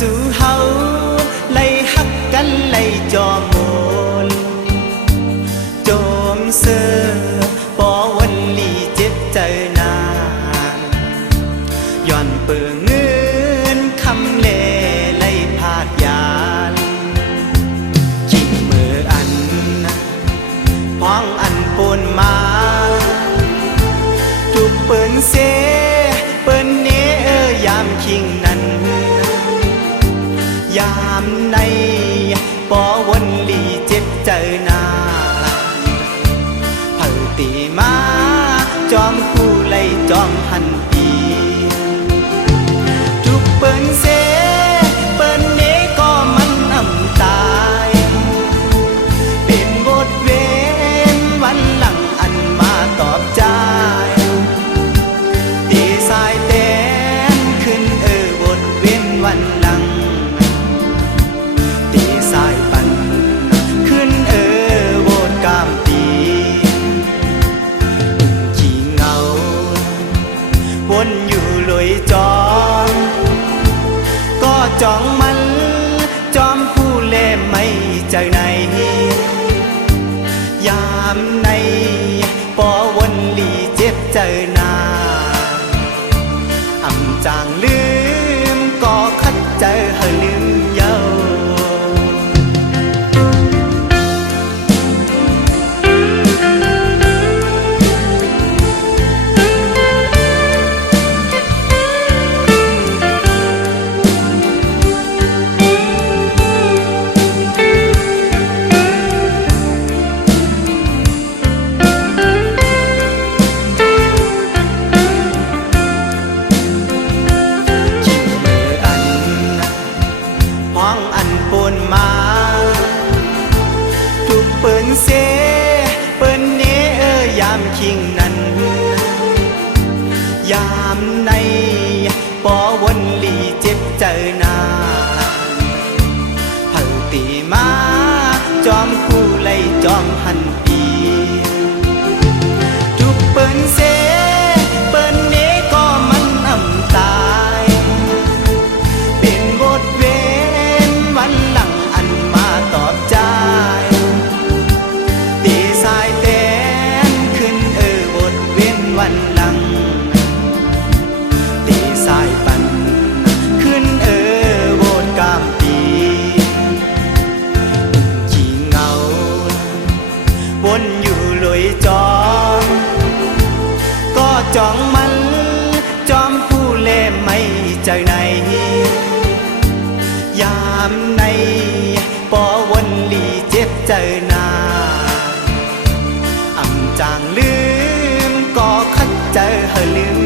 สู่เฮาไล่ฮักกันไล่จอมโมนโจมเสือปอวันลีเจ็บใจนานย้อนเปิงเงินคำเล่ไล่พาดยานขิงมืออันพ้องอันปนมาทุกเปิ้นเสเปิ้นเนยามคิงนั้นยามในปอวันลีเจ็บใจนาเผาตีมาจอมคู่ไล่จอมหันปีทุกเปิ้นเสเปิ้นเนก็มันอำตายเป็นบทเวนวันหลังอันมาตอบใจตีสายเต้นขึ้นบทเวนวันหลังตีสายปันขึ้นโบดกามตีขี้เงาวนอยู่ลอยจอมก็จ้องมันจอมผู้เล่ไม่ใจในยามในปอวันลีเจ็บใจนาอำจางลืมก็คัดใจให้ลืมเยาพ้องอันปนมาทุกเปิ้นเสเปิ้นเนยามคิงนั้นยามในปอวันลีเจ็บใจนาเผาตีมาจอมคู่ไล่จอมหันปีทุกเปิ้นเสเปิ้นเนก็มันอำตายเป็นบทเวนวันหลังอันมาตอบใจตีสายเต้นขึ้นบทเวนวันหลังตีสายปันขึ้นโบดกามปีขี้เงาวนอยู่ลอยจอมก็จ้องมันจอมผู้เล่ไม่ใจในยามในปอวันลีเจ็บใจนาอำจางลืมก็คัดใจให้ลืม